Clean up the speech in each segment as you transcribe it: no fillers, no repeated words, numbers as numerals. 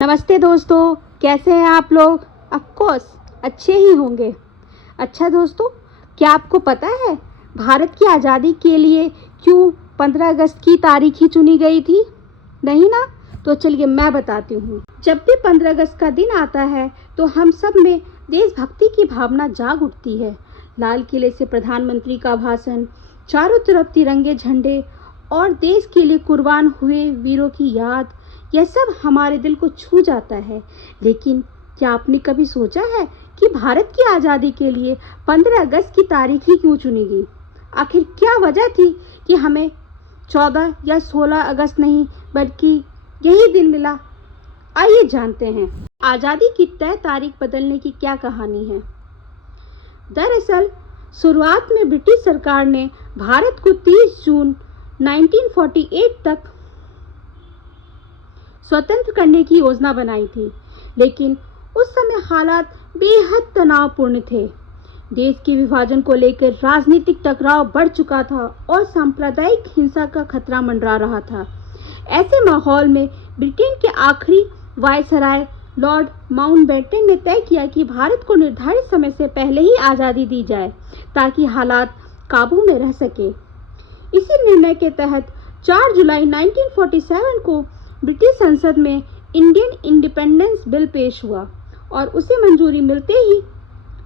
नमस्ते दोस्तों, कैसे हैं आप लोग। ऑफ कोर्स अच्छे ही होंगे। अच्छा दोस्तों, क्या आपको पता है भारत की आज़ादी के लिए क्यों 15 अगस्त की तारीख ही चुनी गई थी? नहीं ना? तो चलिए मैं बताती हूँ। जब भी 15 अगस्त का दिन आता है तो हम सब में देशभक्ति की भावना जाग उठती है। लाल किले से प्रधानमंत्री का भाषण, चारों तरफ तिरंगे झंडे और देश के लिए कुर्बान हुए वीरों की याद, यह सब हमारे दिल को छू जाता है। लेकिन क्या आपने कभी सोचा है कि भारत की आज़ादी के लिए 15 अगस्त की तारीख ही क्यों चुनी गई? आखिर क्या वजह थी कि हमें 14 या 16 अगस्त नहीं बल्कि यही दिन मिला? आइए जानते हैं आज़ादी की तय तारीख बदलने की क्या कहानी है। दरअसल शुरुआत में ब्रिटिश सरकार ने भारत को 30 जून 1948 तक स्वतंत्र करने की योजना बनाई थी, लेकिन उस समय हालात बेहद तनावपूर्ण थे। देश के विभाजन को लेकर राजनीतिक टकराव बढ़ चुका था और सांप्रदायिक हिंसा का खतरा मंडरा रहा था। ऐसे माहौल में ब्रिटेन के आखिरी वायसराय लॉर्ड माउंटबेटन ने तय किया कि भारत को निर्धारित समय से पहले ही आज़ादी दी जाए ताकि हालात काबू में रह सके। इसी निर्णय के तहत 4 जुलाई 1947 को ब्रिटिश संसद में इंडियन इंडिपेंडेंस बिल पेश हुआ और उसे मंजूरी मिलते ही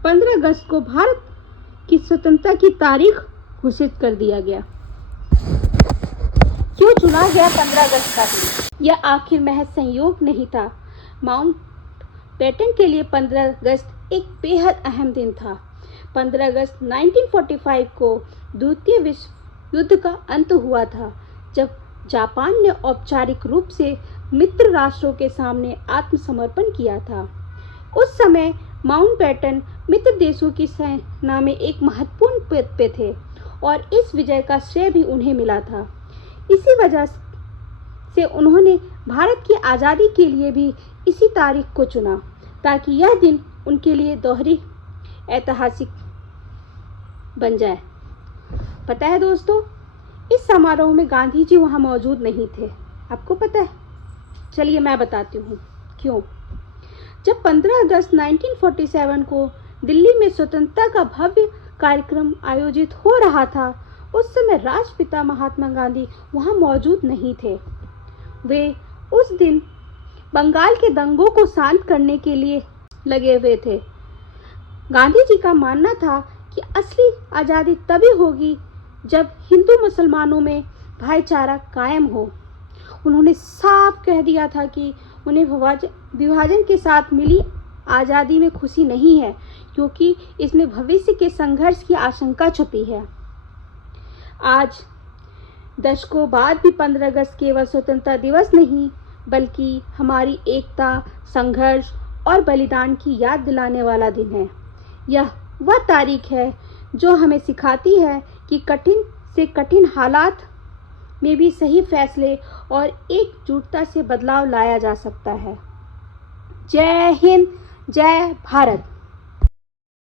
15 अगस्त को भारत की स्वतंत्रता की तारीख घोषित कर दिया गया। क्यों चुना गया 15 अगस्त का दिन? यह आखिर महज संयोग नहीं था। माउंटबेटन के लिए 15 अगस्त एक बेहद अहम दिन था। 15 अगस्त 1945 को द्वितीय विश्व युद्ध का अंत हुआ था, जब जापान ने औपचारिक रूप से मित्र राष्ट्रों के सामने आत्मसमर्पण किया था। उस समय माउंटबेटन मित्र देशों की सेना में एक महत्वपूर्ण पद पे थे और इस विजय का श्रेय भी उन्हें मिला था। इसी वजह से उन्होंने भारत की आज़ादी के लिए भी इसी तारीख को चुना ताकि यह दिन उनके लिए दोहरी ऐतिहासिक बन जाए। पता है दोस्तों, इस समारोह में गांधी जी वहां मौजूद नहीं थे। आपको पता है? चलिए मैं बताती हूँ क्यों। जब 15 अगस्त 1947 को दिल्ली में स्वतंत्रता का भव्य कार्यक्रम आयोजित हो रहा था, उस समय राष्ट्रपिता महात्मा गांधी वहां मौजूद नहीं थे। वे उस दिन बंगाल के दंगों को शांत करने के लिए लगे हुए थे। गांधी जी का मानना था कि असली आज़ादी तभी होगी जब हिंदू मुसलमानों में भाईचारा कायम हो। उन्होंने साफ कह दिया था कि उन्हें विभाजन के साथ मिली आज़ादी में खुशी नहीं है, क्योंकि इसमें भविष्य के संघर्ष की आशंका छुपी है। आज दशकों बाद भी 15 अगस्त केवल स्वतंत्रता दिवस नहीं बल्कि हमारी एकता, संघर्ष और बलिदान की याद दिलाने वाला दिन है। यह वह तारीख है जो हमें सिखाती है कि कठिन से कठिन हालात में भी सही फैसले और एकजुटता से बदलाव लाया जा सकता है। जय हिंद, जय भारत।